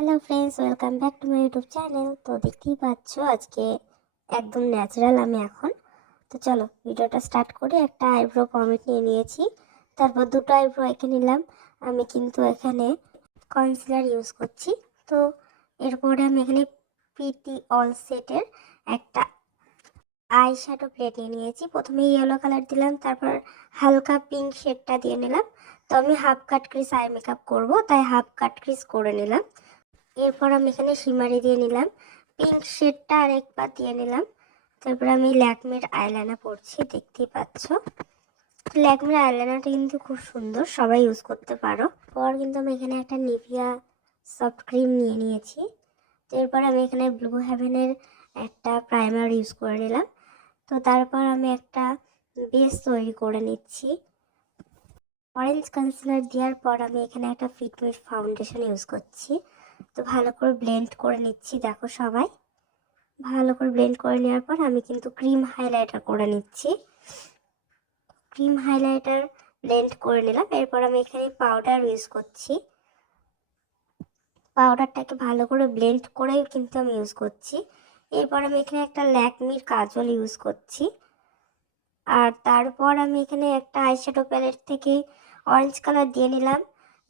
Hello friends, welcome back to my YouTube channel. তো দেখতেই পাচ্ছ আজকে একদম ন্যাচারাল আমি এখন। তো চলো ভিডিওটা স্টার্ট করি। একটা আইব্রো পমিট নিয়ে নিয়েছি, তারপর দুটো আইব্রো এঁকে নিলাম। আমি কিন্তু এখানে কনসিলার ইউজ করছি। তো এরপরে আমি এখানে পিটি অল সেটের একটা আই শ্যাডো প্লেট নিয়ে নিয়েছি। প্রথমে ইয়েলো কালার দিলাম, তারপর হালকা পিঙ্ক শেডটা দিয়ে নিলাম। তো আমি half cut crease eye makeup করবো, তাই হাফ কাট ক্রিজ করে নিলাম। এরপর আমি এখানে শিমারি দিয়ে নিলাম, পিঙ্ক শেডটা আর একবার দিয়ে নিলাম। তারপর আমি ল্যাকমির আইলাইনার পরছি, দেখতেই পাচ্ছ। ল্যাকমির আইলাইনারটা কিন্তু খুব সুন্দর, সবাই ইউজ করতে পারো। পর কিন্তু আমি এখানে একটা নিভিয়া সফট ক্রিম নিয়ে নিয়েছি। তো এরপর আমি এখানে ব্লু হেভেনের একটা প্রাইমার ইউজ করে নিলাম। তো তারপর আমি একটা বেস তৈরি করে নিচ্ছি। অরেঞ্জ কনসিলার দেওয়ার পর আমি এখানে একটা ফিটমিট ফাউন্ডেশন ইউজ করছি। তো ভালো করে ব্লেন্ড করে নিচ্ছি, দেখো সবাই। ভালো করে ব্লেন্ড করে নেওয়ার পর আমি কিন্তু ক্রিম হাইলাইটার করে নিচ্ছি। ক্রিম হাইলাইটার ব্লেন্ড করে নিলাম। এরপর আমি এখানে পাউডার ইউজ করছি। পাউডারটাকে ভালো করে ব্লেন্ড করে কিন্তু আমি ইউজ করছি। এরপর আমি এখানে একটা ল্যাকমির কাজল ইউজ করছি। আর তারপর আমি এখানে একটা আইশ্যাডো প্যালেট থেকে অরেঞ্জ কালার দিয়ে নিলাম।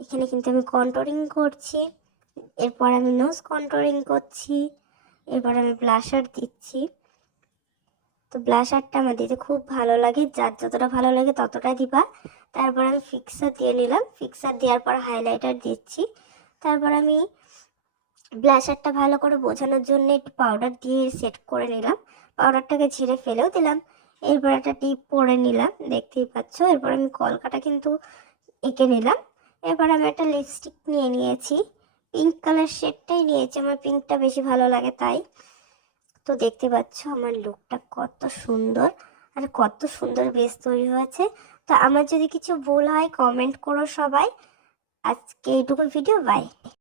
এখানে কিন্তু আমি কন্টুরিং করছি। এরপর আমি নোজ কন্টুরিং করছি। এরপর আমি ব্লাশার দিচ্ছি। তো ব্লাশারটা আমার দিতে খুব ভালো লাগে, যার যতটা ভালো লাগে ততটা দিবা। তারপর আমি ফিক্সার দিয়ে নিলাম। ফিক্সার দেওয়ার পর হাইলাইটার দিচ্ছি। তারপর আমি ব্লাশারটা ভালো করে বোঝানোর জন্য একটু পাউডার দিয়ে সেট করে নিলাম। পাউডারটাকে ঝেড়ে ফেলেও দিলাম। এরপর একটা টিপ পরে নিলাম, দেখতেই পাচ্ছ। এরপর আমি কলকাটা কিন্তু এঁকে নিলাম। এরপর আমি একটা লিপস্টিক নিয়ে নিয়েছি, পিঙ্ক কালার শেডটাই নিয়েছি, আমার পিঙ্কটা বেশি ভালো লাগে তাই। তো দেখতে পাচ্ছ আমার লুকটা কত সুন্দর, আর কত সুন্দর বেস তৈরি হয়েছে। তো আমার যদি কিছু ভুল হয় কমেন্ট করো সবাই। আজকে এইটুকু ভিডিও, বাই।